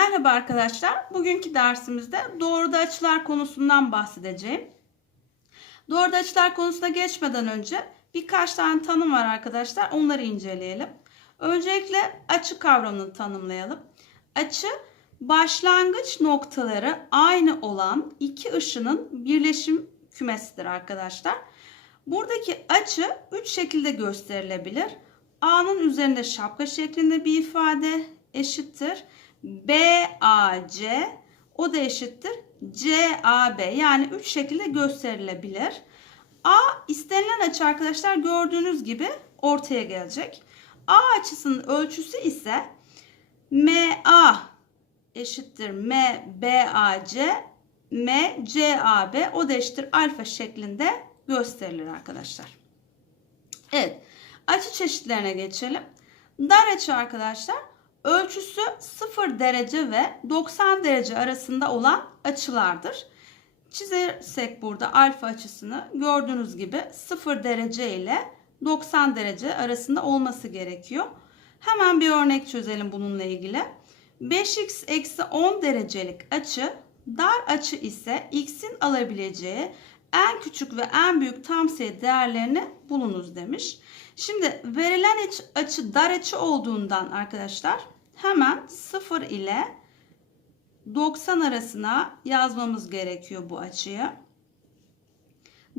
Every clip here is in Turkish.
Merhaba arkadaşlar. Bugünkü dersimizde doğruda açılar konusundan bahsedeceğim. Doğruda açılar konusuna geçmeden önce birkaç tane tanım var arkadaşlar. Onları inceleyelim. Öncelikle açı kavramını tanımlayalım. Açı başlangıç noktaları aynı olan iki ışının birleşim kümesidir arkadaşlar. Buradaki açı üç şekilde gösterilebilir. A'nın üzerinde şapka şeklinde bir ifade eşittir. BAC o da eşittir. CAB yani üç şekilde gösterilebilir. A istenilen açı arkadaşlar gördüğünüz gibi ortaya gelecek. A açısının ölçüsü ise MA eşittir MBAC MCAB o da eşittir alfa şeklinde gösterilir arkadaşlar. Evet. Açı çeşitlerine geçelim. Dar açı arkadaşlar ölçüsü 0 derece ve 90 derece arasında olan açılardır. Çizersek burada alfa açısını gördüğünüz gibi 0 derece ile 90 derece arasında olması gerekiyor. Hemen bir örnek çözelim bununla ilgili. 5x eksi 10 derecelik açı dar açı ise x'in alabileceği en küçük ve en büyük tam sayı değerlerini bulunuz demiş. Şimdi verilen açı dar açı olduğundan arkadaşlar hemen 0 ile 90 arasına yazmamız gerekiyor bu açıyı.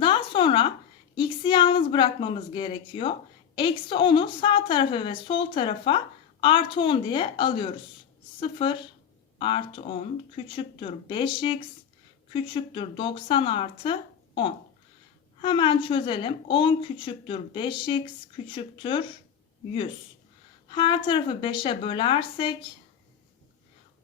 Daha sonra x'i yalnız bırakmamız gerekiyor. Eksi 10'u sağ tarafa ve sol tarafa artı 10 diye alıyoruz. 0 artı 10 küçüktür 5x küçüktür 90 artı 10. Hemen çözelim. 10 küçüktür 5x küçüktür 100. Her tarafı 5'e bölersek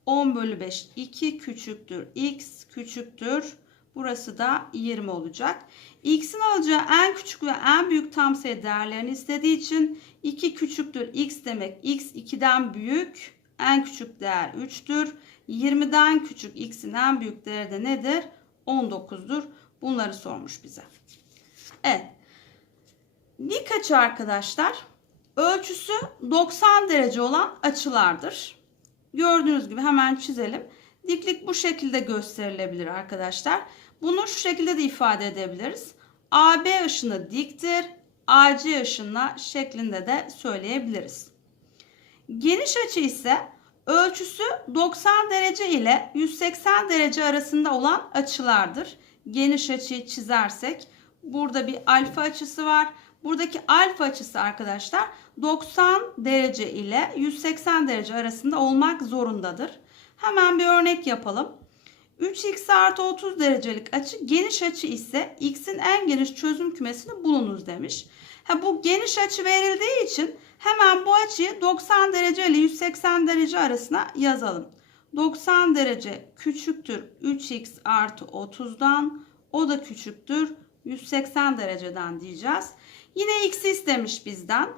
10 bölü 5 2 küçüktür x küçüktür. Burası da 20 olacak. X'in alacağı en küçük ve en büyük tam sayı değerlerini istediği için 2 küçüktür x demek. x 2'den büyük. En küçük değer 3'tür. 20'den küçük x'in en büyük değeri de nedir? 19'dur. Bunları sormuş bize. Evet. Dik açı arkadaşlar ölçüsü 90 derece olan açılardır. Gördüğünüz gibi hemen çizelim. Diklik bu şekilde gösterilebilir arkadaşlar. Bunu şu şekilde de ifade edebiliriz. AB ışını diktir. AC ışınla şeklinde de söyleyebiliriz. Geniş açı ise ölçüsü 90 derece ile 180 derece arasında olan açılardır. Geniş açıyı çizersek burada bir alfa açısı var. Buradaki alfa açısı arkadaşlar 90 derece ile 180 derece arasında olmak zorundadır. Hemen bir örnek yapalım. 3x artı 30 derecelik açı geniş açı ise x'in en geniş çözüm kümesini bulunuz demiş. Ha, bu geniş açı verildiği için hemen bu açıyı 90 derece ile 180 derece arasına yazalım. 90 derece küçüktür 3x artı 30'dan o da küçüktür 180 dereceden diyeceğiz. Yine x istemiş bizden.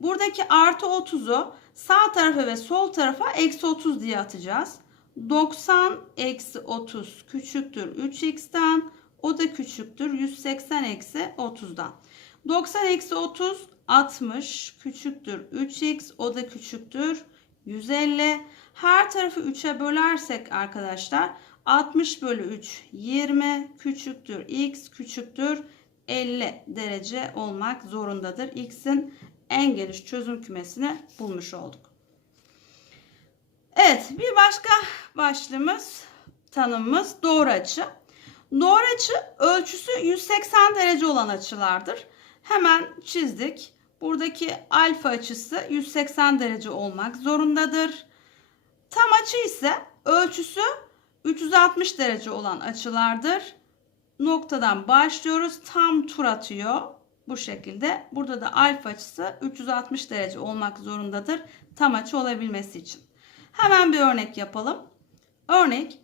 Buradaki artı 30'u sağ tarafa ve sol tarafa eksi 30 diye atacağız. 90 eksi 30 küçüktür 3x'ten. O da küçüktür 180 eksi 30'dan. 90 eksi 30 60 küçüktür 3x. O da küçüktür 150. Her tarafı 3'e bölersek arkadaşlar 60 bölü 3 20 küçüktür x küçüktür 50 derece olmak zorundadır. X'in en geniş çözüm kümesini bulmuş olduk. Evet bir başka başlığımız tanımımız doğru açı. Doğru açı ölçüsü 180 derece olan açılardır. Hemen çizdik. Buradaki alfa açısı 180 derece olmak zorundadır. Tam açı ise ölçüsü 360 derece olan açılardır. Noktadan başlıyoruz. Tam tur atıyor. Bu şekilde. Burada da alfa açısı 360 derece olmak zorundadır. Tam açı olabilmesi için. Hemen bir örnek yapalım. Örnek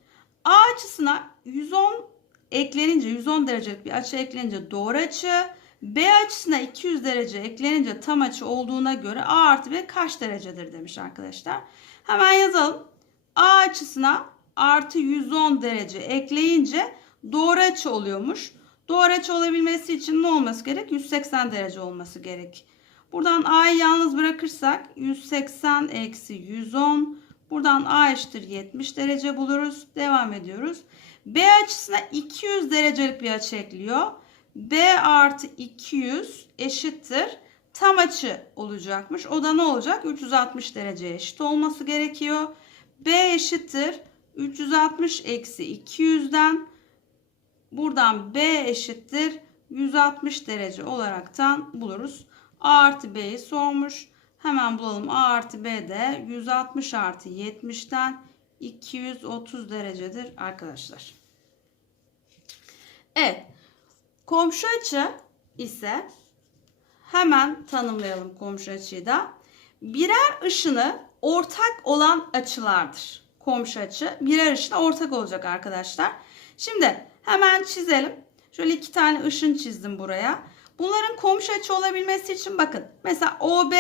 A açısına 110 eklenince 110 derecelik bir açı eklenince doğru açı. B açısına 200 derece eklenince tam açı olduğuna göre A artı B kaç derecedir demiş arkadaşlar. Hemen yazalım. A açısına artı 110 derece ekleyince doğru açı oluyormuş. Doğru açı olabilmesi için ne olması gerek? 180 derece olması gerek. Buradan A'yı yalnız bırakırsak 180 eksi 110 Buradan A eşittir 70 derece buluruz. Devam ediyoruz. B açısına 200 derecelik bir açı ekliyor. B artı 200 eşittir. Tam açı olacakmış. O da ne olacak? 360 dereceye eşit olması gerekiyor. B eşittir. 360 eksi 200'den buradan B eşittir. 160 derece olaraktan buluruz. A artı B'yi sormuş. Hemen bulalım. A artı B de 160 artı 70'ten 230 derecedir arkadaşlar. Evet. Komşu açı ise hemen tanımlayalım komşu açıyı da. Birer ışını ortak olan açılardır. Komşu açı birer ışına ortak olacak arkadaşlar. Şimdi hemen çizelim. Şöyle iki tane ışın çizdim buraya. Bunların komşu açı olabilmesi için bakın. Mesela OB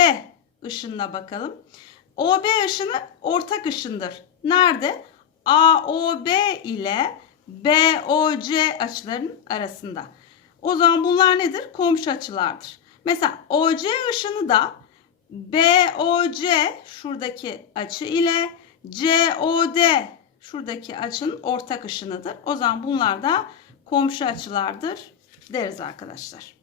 ışınına bakalım. OB ışını ortak ışındır. Nerede? AOB ile BOC açılarının arasında. O zaman bunlar nedir? Komşu açılardır. Mesela OC ışını da BOC şuradaki açı ile COD şuradaki açının ortak ışınıdır. O zaman bunlar da komşu açılardır deriz arkadaşlar.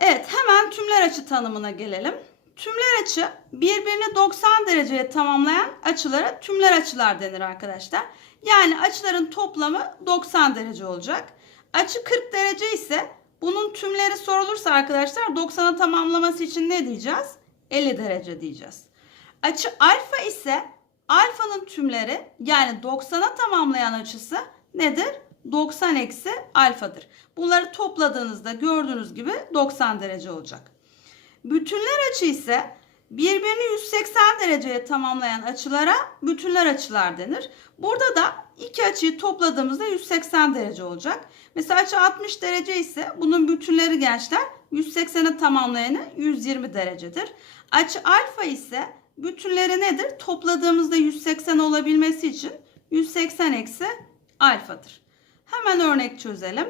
Evet hemen tümler açı tanımına gelelim. Tümler açı birbirini 90 dereceye tamamlayan açılara tümler açılar denir arkadaşlar. Yani açıların toplamı 90 derece olacak. Açı 40 derece ise bunun tümleri sorulursa arkadaşlar 90'ı tamamlaması için ne diyeceğiz? 50 derece diyeceğiz. Açı alfa ise alfanın tümleri yani 90'a tamamlayan açısı nedir? 90 eksi alfadır. Bunları topladığınızda gördüğünüz gibi 90 derece olacak. Bütünler açı ise birbirini 180 dereceye tamamlayan açılara bütünler açılar denir. Burada da iki açıyı topladığımızda 180 derece olacak. Mesela açı 60 derece ise bunun bütünleri gençler 180'i tamamlayanı 120 derecedir. Açı alfa ise bütünleri nedir? Topladığımızda 180 olabilmesi için 180 eksi alfadır. Hemen örnek çözelim.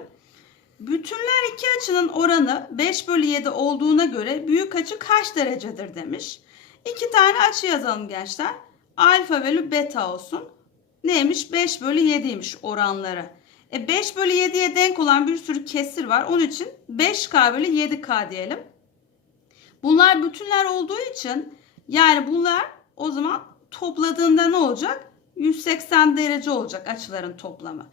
Bütünler iki açının oranı 5 bölü 7 olduğuna göre büyük açı kaç derecedir demiş. İki tane açı yazalım gençler. Alfa bölü beta olsun. Neymiş? 5 bölü 7'ymiş oranları. E 5 bölü 7'ye denk olan bir sürü kesir var. Onun için 5K bölü 7K diyelim. Bunlar bütünler olduğu için yani bunlar o zaman topladığında ne olacak? 180 derece olacak açıların toplamı.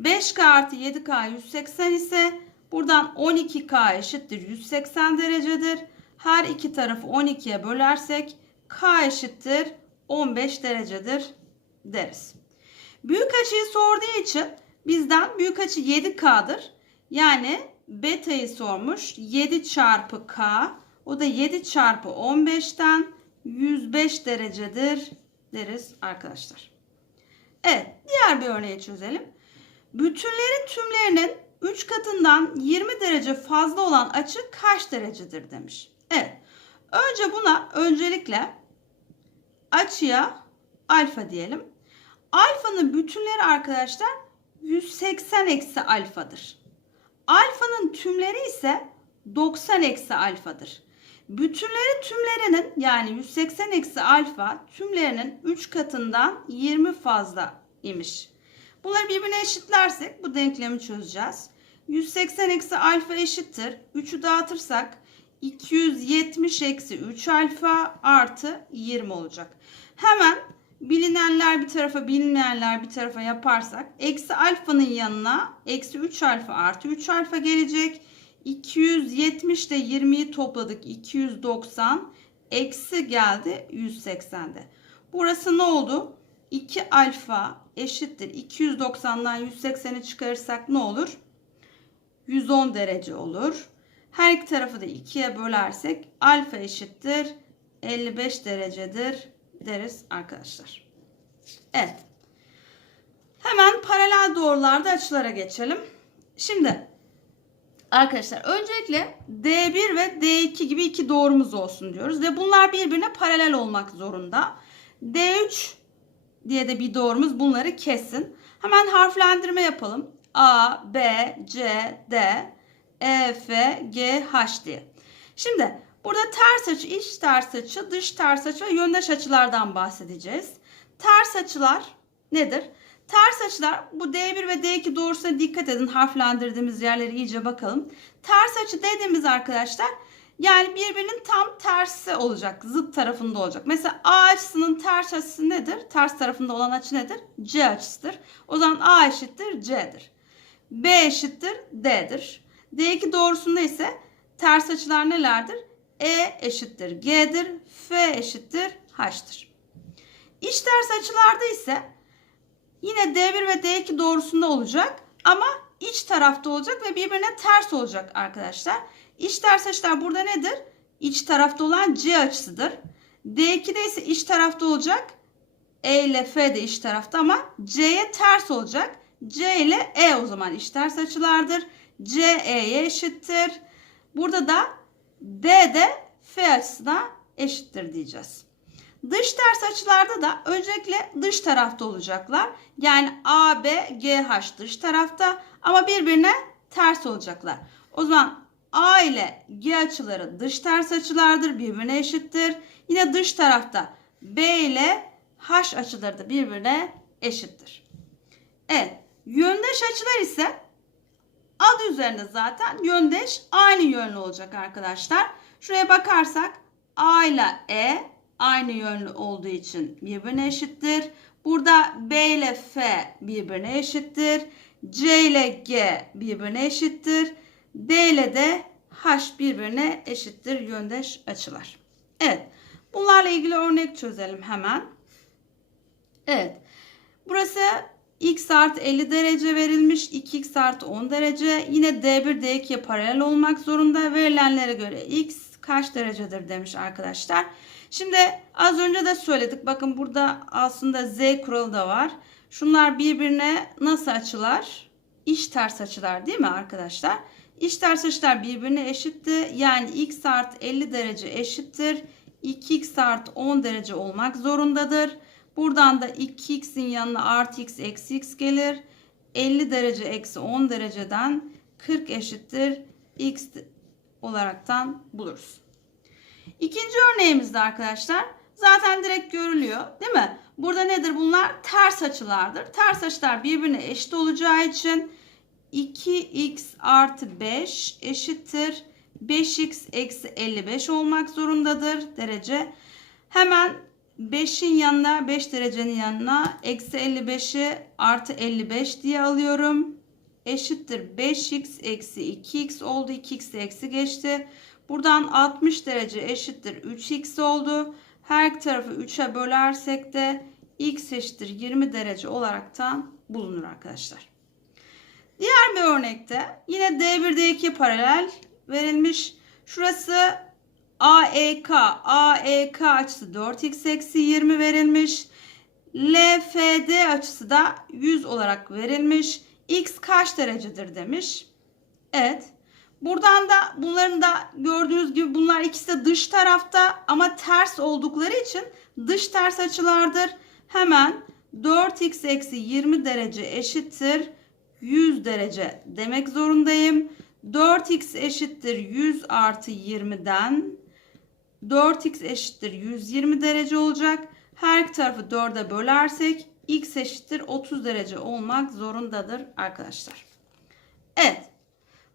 5K artı 7K 180 ise buradan 12K eşittir 180 derecedir. Her iki tarafı 12'ye bölersek K eşittir 15 derecedir deriz. Büyük açıyı sorduğu için bizden büyük açı 7K'dır. Yani beta'yı sormuş. 7 çarpı K o da 7 çarpı 15'ten 105 derecedir deriz arkadaşlar. Evet diğer bir örneği çözelim. Bütünlerin tümlerinin 3 katından 20 derece fazla olan açı kaç derecedir demiş. Evet. Önce buna öncelikle açıya alfa diyelim. Alfanın bütünleri arkadaşlar 180 eksi alfadır. Alfanın tümleri ise 90 eksi alfadır. Bütünleri tümlerinin yani 180 eksi alfa tümlerinin 3 katından 20 fazla imiş. Bunları birbirine eşitlersek bu denklemi çözeceğiz. 180 eksi alfa eşittir. 3'ü dağıtırsak 270 eksi 3 alfa artı 20 olacak. Hemen bilinenler bir tarafa bilinmeyenler bir tarafa yaparsak eksi alfanın yanına eksi 3 alfa artı 3 alfa gelecek. 270 ile 20'yi topladık 290 eksi geldi 180'de. Burası ne oldu? 2 alfa eşittir. 290'dan 180'i çıkarırsak ne olur? 110 derece olur. Her iki tarafı da 2'ye bölersek alfa eşittir. 55 derecedir deriz arkadaşlar. Evet. Hemen paralel doğrularda açılara geçelim. Şimdi arkadaşlar öncelikle D1 ve D2 gibi iki doğrumuz olsun diyoruz. Ve bunlar birbirine paralel olmak zorunda. D3 diye de bir doğrumuz bunları kessin. Hemen harflendirme yapalım. A, B, C, D, E, F, G, H diye. Şimdi Burada ters açı, iç ters açı, dış ters açı ve yöndeş açılardan bahsedeceğiz. Ters açılar nedir? Ters açılar bu D1 ve D2 doğrusuna dikkat edin. Harflendirdiğimiz yerleri iyice bakalım. Ters açı dediğimiz arkadaşlar yani birbirinin tam tersi olacak. Zıt tarafında olacak. Mesela A açısının ters açısı nedir? Ters tarafında olan açı nedir? C açısıdır. O zaman A eşittir C'dir. B eşittir D'dir. D2 doğrusunda ise ters açılar nelerdir? E eşittir G'dir. F eşittir H'tır. İç ters açılarda ise yine D1 ve D2 doğrusunda olacak ama iç tarafta olacak ve birbirine ters olacak arkadaşlar. İç ters açılar burada nedir? İç tarafta olan C açısıdır. D2'de ise iç tarafta olacak. E ile F de iç tarafta ama C'ye ters olacak. C ile E o zaman iç ters açılardır. C E'ye eşittir. Burada da D de F açısına eşittir diyeceğiz. Dış ters açılarda da öncelikle dış tarafta olacaklar. Yani A, B, G, H dış tarafta ama birbirine ters olacaklar. O zaman A ile G açıları dış ters açılardır. Birbirine eşittir. Yine dış tarafta B ile H açıları da birbirine eşittir. Evet. Yöndeş açılar ise adı üzerinde zaten yöndeş aynı yönlü olacak arkadaşlar. Şuraya bakarsak A ile E aynı yönlü olduğu için birbirine eşittir. Burada B ile F birbirine eşittir. C ile G birbirine eşittir. D ile de H birbirine eşittir yöndeş açılar. Evet. Bunlarla ilgili örnek çözelim hemen. Evet. Burası x artı 50 derece verilmiş. 2x artı 10 derece. Yine D1 D2'ye paralel olmak zorunda. Verilenlere göre x kaç derecedir demiş arkadaşlar. Şimdi az önce de söyledik. Bakın burada aslında z kuralı da var. Şunlar birbirine nasıl açılar? İç ters açılar değil mi arkadaşlar? İç ters açılar birbirine eşitti. Yani x artı 50 derece eşittir. 2x artı 10 derece olmak zorundadır. Buradan da 2x'in yanına artı x eksi x gelir. 50 derece eksi 10 dereceden 40 eşittir x olaraktan buluruz. İkinci örneğimizde arkadaşlar zaten direkt görülüyor değil mi? Burada nedir bunlar? Ters açılardır. Ters açılar birbirine eşit olacağı için 2x artı 5 eşittir 5x eksi 55 olmak zorundadır derece. Hemen 5'in yanına 5 derecenin yanına eksi 55'i artı 55 diye alıyorum. Eşittir 5x eksi 2x oldu. 2x eksi geçti. Buradan 60 derece eşittir 3x oldu. Her iki tarafı 3'e bölersek de x eşittir 20 derece olaraktan bulunur arkadaşlar. Diğer bir örnekte yine D1 D2 paralel verilmiş. Şurası AEK, AEK açısı 4x eksi 20 verilmiş. LFD açısı da 100 olarak verilmiş. X kaç derecedir demiş. Evet. Buradan da bunların da gördüğünüz gibi bunlar ikisi de dış tarafta ama ters oldukları için dış ters açılardır. Hemen 4x eksi 20 derece eşittir 100 derece demek zorundayım. 4x eşittir 100 artı 20'den 4x eşittir 120 derece olacak. Her iki tarafı 4'e bölersek x eşittir 30 derece olmak zorundadır arkadaşlar. Evet.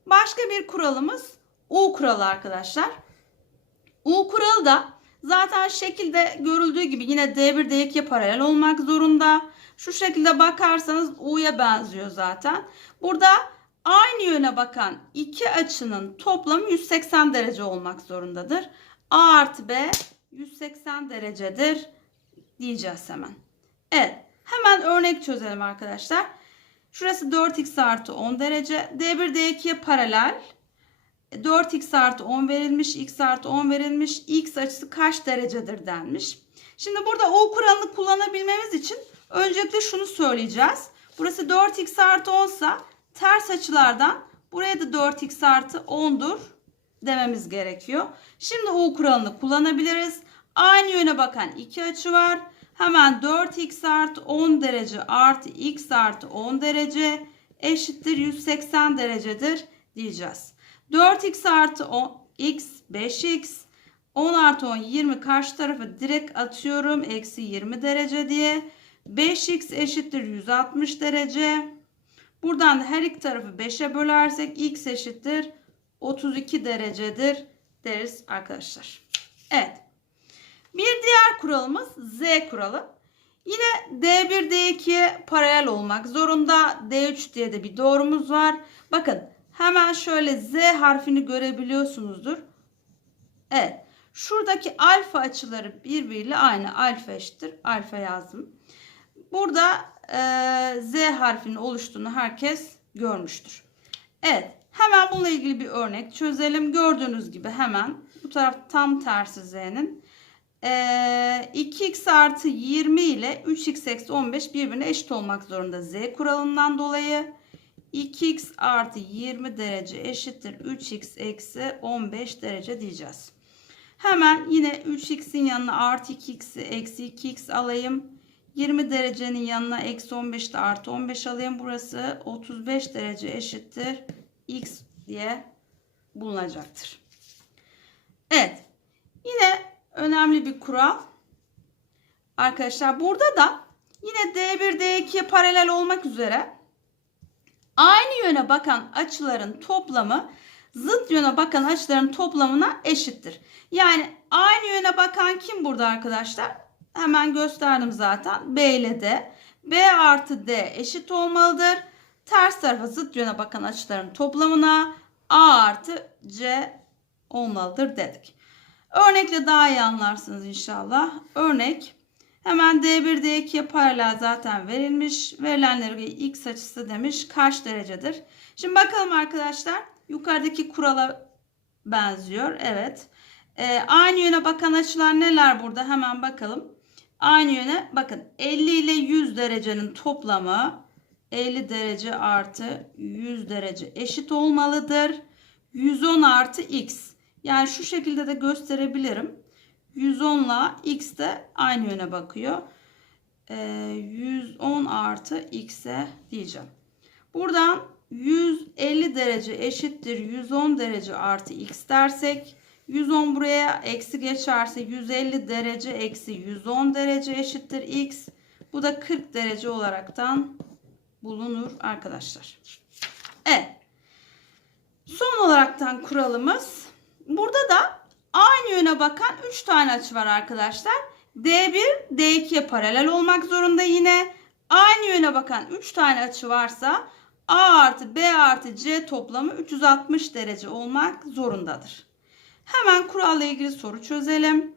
Başka bir kuralımız U kuralı arkadaşlar. U kuralı da zaten şekilde görüldüğü gibi yine D1 D2'ye paralel olmak zorunda. Şu şekilde bakarsanız U'ya benziyor zaten. Burada aynı yöne bakan iki açının toplamı 180 derece olmak zorundadır. A artı B 180 derecedir diyeceğiz hemen. Evet hemen örnek çözelim arkadaşlar. Şurası 4x artı 10 derece. D1 D2'ye paralel. 4x artı 10 verilmiş. X artı 10 verilmiş. X açısı kaç derecedir denmiş. Şimdi burada O kuralını kullanabilmemiz için öncelikle şunu söyleyeceğiz. Burası 4x artı 10 ise ters açılardan buraya da 4x artı 10'dur dememiz gerekiyor. Şimdi U kuralını kullanabiliriz. Aynı yöne bakan iki açı var. Hemen 4x artı 10 derece artı x artı 10 derece eşittir 180 derecedir diyeceğiz. 4x artı 10, x 5x 10 artı 10 20 karşı tarafı direkt atıyorum. Eksi 20 derece diye. 5x eşittir 160 derece. Buradan da her iki tarafı 5'e bölersek x eşittir 32 derecedir deriz arkadaşlar. Evet. Bir diğer kuralımız z kuralı. Yine D1 D2'ye paralel olmak zorunda. D3 diye de bir doğrumuz var. Bakın hemen şöyle Z harfini görebiliyorsunuzdur. Evet. Şuradaki alfa açıları birbiriyle aynı. Alfa eşittir. Alfa yazdım. Burada e, Z harfinin oluştuğunu herkes görmüştür. Evet. Hemen bununla ilgili bir örnek çözelim. Gördüğünüz gibi hemen bu taraf tam tersi Z'nin. Ee, 2x artı 20 ile 3x eksi 15 birbirine eşit olmak zorunda z kuralından dolayı. 2x artı 20 derece eşittir 3x eksi 15 derece diyeceğiz. Hemen yine 3x'in yanına artı 2x'i eksi 2x alayım. 20 derecenin yanına eksi 15 de artı 15 alayım. Burası 35 derece eşittir x diye bulunacaktır. Evet. Yine önemli bir kural. Arkadaşlar burada da yine D1 D2'ye paralel olmak üzere aynı yöne bakan açıların toplamı zıt yöne bakan açıların toplamına eşittir. Yani aynı yöne bakan kim burada arkadaşlar? Hemen gösterdim zaten. B ile D. B artı D eşit olmalıdır. Ters tarafa zıt yöne bakan açıların toplamına A artı C olmalıdır dedik. Örnekle daha iyi anlarsınız inşallah. Örnek hemen D1 D2'ye paralel zaten verilmiş. Verilenlere x açısı demiş kaç derecedir? Şimdi bakalım arkadaşlar. Yukarıdaki kurala benziyor. Evet. Ee, aynı yöne bakan açılar neler burada? Hemen bakalım. Aynı yöne bakın 50 ile 100 derecenin toplamı 50 derece artı 100 derece eşit olmalıdır. 110 artı x. Yani şu şekilde de gösterebilirim. 110 ile x de aynı yöne bakıyor. Ee, 110 artı x'e diyeceğim. Buradan 150 derece eşittir 110 derece artı x dersek 110 buraya eksi geçerse 150 derece eksi 110 derece eşittir x. Bu da 40 derece olaraktan bulunur arkadaşlar. Evet. Son olaraktan kuralımız burada da aynı yöne bakan 3 tane açı var arkadaşlar. D1 D2'ye paralel olmak zorunda yine. Aynı yöne bakan 3 tane açı varsa A artı B artı C toplamı 360 derece olmak zorundadır. Hemen kuralla ilgili soru çözelim.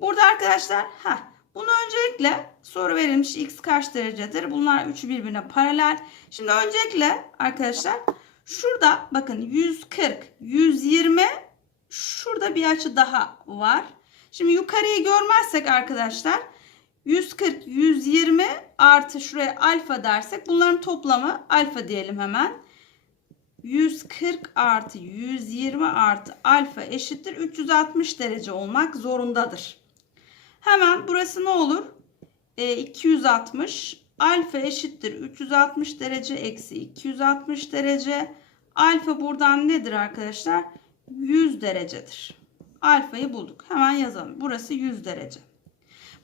Burada arkadaşlar heh, bunu öncelikle soru verilmiş x kaç derecedir? Bunlar üçü birbirine paralel. Şimdi öncelikle arkadaşlar şurada bakın 140, 120 şurada bir açı daha var. Şimdi yukarıyı görmezsek arkadaşlar 140, 120 artı şuraya alfa dersek bunların toplamı alfa diyelim hemen. 140 artı 120 artı alfa eşittir 360 derece olmak zorundadır. Hemen burası ne olur? E, 260 alfa eşittir 360 derece eksi 260 derece. Alfa buradan nedir arkadaşlar? 100 derecedir. Alfayı bulduk. Hemen yazalım. Burası 100 derece.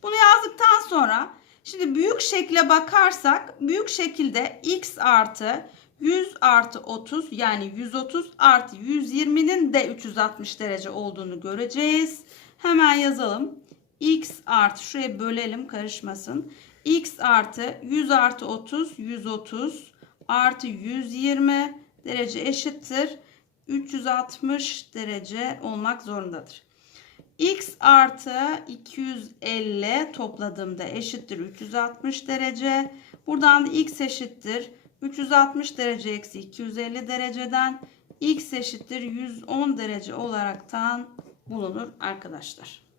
Bunu yazdıktan sonra şimdi büyük şekle bakarsak büyük şekilde x artı 100 artı 30 yani 130 artı 120'nin de 360 derece olduğunu göreceğiz. Hemen yazalım. x artı şuraya bölelim karışmasın. x artı 100 artı 30 130 artı 120 derece eşittir. 360 derece olmak zorundadır. x artı 250 topladığımda eşittir 360 derece. Buradan da x eşittir 360 derece eksi 250 dereceden x eşittir 110 derece olaraktan bulunur arkadaşlar.